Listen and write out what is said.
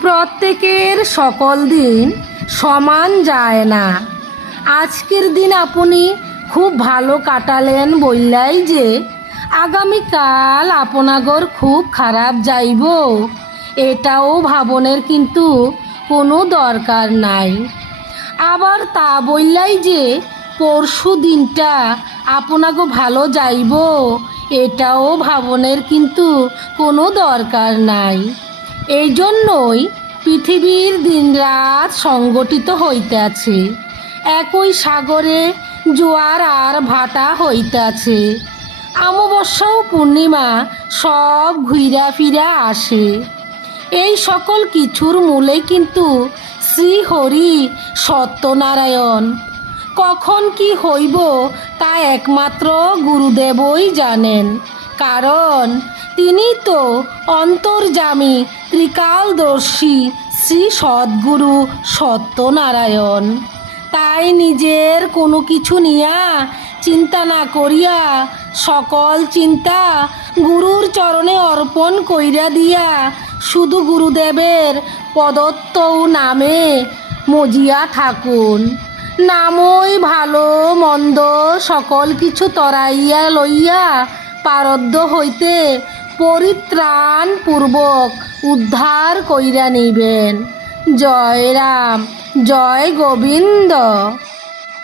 প্রত্যেকের সকল দিন সমান যায় না। আজকের দিন আপনি খুব ভালো কাটালেন বললাই যে আগামীকাল আপনাগর খুব খারাপ যাইব, এটাও ভাবনের কিন্তু কোনো দরকার নাই। আবার তা বললাই যে পরশু দিনটা আপনাগো ভালো যাইব, এটাও ভাবনের কিন্তু কোনো দরকার নাই। এই জন্যই পৃথিবীর দিনরাত সংগঠিত হইতেছে, একই সাগরে জোয়ার আর ভাটা হইতেছে। অমাবস্যা ও পূর্ণিমা সব ঘুরা ফিরা আসে। এই সকল কিছুর মূলে কিন্তু শ্রীহরি সত্যনারায়ণ। কখন কি হইব তা একমাত্র গুরুদেবই জানেন, কারণ তিনি তো অন্তর্যামী ত্রিকালদর্শী শ্রী সদ্গুরু সত্যনারায়ণ। তাই নিজের কোনো কিছু নিয়া চিন্তা না করিয়া সকল চিন্তা গুরুর চরণে অর্পণ কইরা দিয়া শুধু গুরুদেবের প্রদত্ত নামে মজিয়া থাকুন। নামই ভালো মন্দ সকল কিছু তরাইয়া লইয়া পারদ্য হইতে পরিত্রাণ পূর্বক উদ্ধার কইরা নিবেন। জয় রাম, জয় গোবিন্দ।